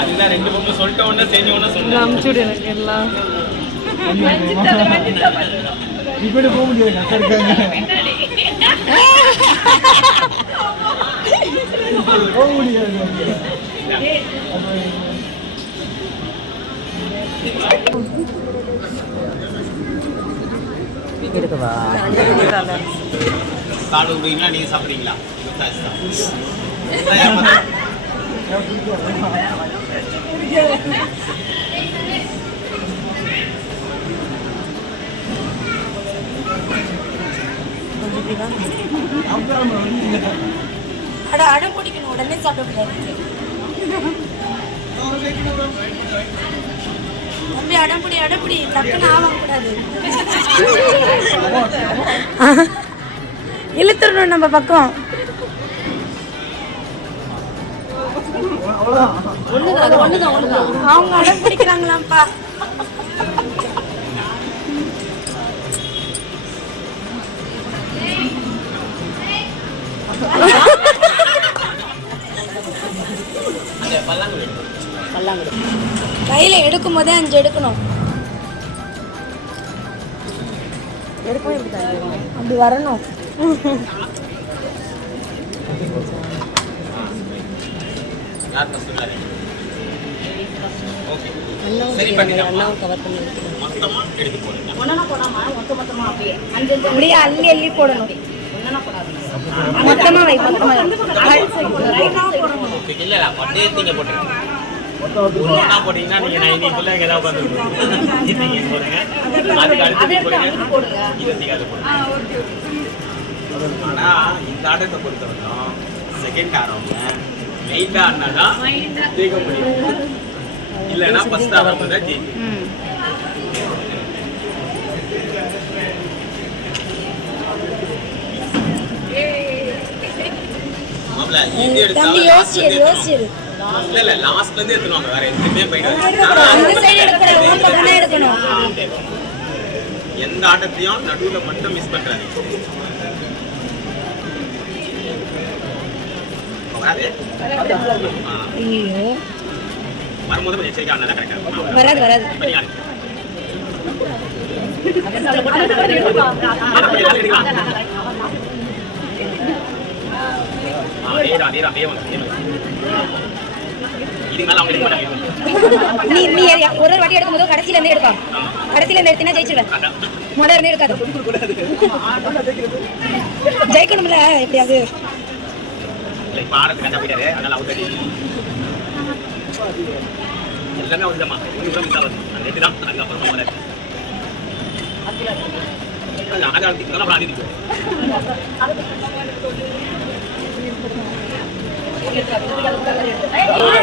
அதுதான் ரெண்டு பக்கம் சொல்லிட்ட உடனே செஞ்ச உடனே சொன்னேன் அமுச்சுடு எனக்கு எல்லாம். இப்படி போக முடியாது அக்கா இருக்காங்க போக முடியாது. காடு விடுவீங்களா ஏமாத்து. அட அடம் பிடிக்கணும் உடனே சாப்பிடக்கூடாது தம்பி அடம்பிடி அடம்பிடி. டக்குன்னு ஆகக்கூடாது இழுத்துடணும் நம்ம பக்கம். அவங்க அடம் பிடிக்கிறாங்களாம்ப்பா. கையில எடுக்கும் போதே அஞ்சு எடுக்கணும். அப்படி வரணும். சரி பண்ணிட்டோமா? மொத்தமா எடுத்து போடுங்க. அப்படியே அள்ளி அள்ளி போடணும் மொத்தமா வை மொத்தமா வை. Okay, இல்ல, இல்ல, அப்படியே நீங்க போட்டுருங்க. ஒரு போட்டீங்கன்னா நீங்கள் நைன் நீக்குள்ள இங்க தான் உட்காந்துருக்கணும். இது போடுங்க. அதுக்கு அடுத்து போடுங்க. இதை நீங்க போடுங்க. ஆனா இந்த ஆட்டத்தை பொறுத்தவரைக்கும் செகண்ட் ஜெயிக்க முடியும் இல்லைன்னா ஃபஸ்ட் ஆடுறவங்க தான் ஜெயிக்கும் இது இல்ல இல்ல லாஸ்ட்ல இருந்து எடுத்துவாங்க வேற எதுவுமே போயிட்டு எந்த ஆட்டத்தையும் நடுவுல மட்டும் மிஸ் ஐயோ வரும்போது கொஞ்சம் எச்சரிக்கை ஆனா கரெக்டா வராது வராது. வந்து, நீ நீ ஒரு ஒரு வாட்டி எடுக்கும்போது கடைசியில இருந்து எடுப்பா. கடைசியில இருந்து எடுத்தீங்கன்னா ஜெயிச்சிருவேன். முதல்ல இருந்து எடுக்காது. ஜெயிக்கணும்ல எப்படியாவது. எல்லாமே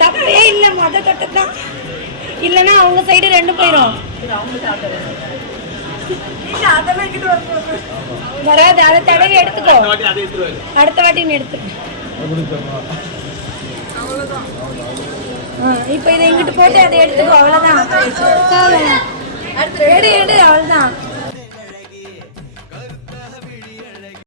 தப்பு இல்ல மொத கட்டு தான் இல்லனா அவங்க சைடு ரெண்டு போயிடும் வராது அதை தடவை எடுத்துக்கோ அடுத்த வாட்டி நீ எடுத்து ஆ, இப்ப இதை இங்கிட்டு போட்டு அதை எடுத்துக்கோ அவ்வளவுதான். எடு எடு அவ்வளவுதான்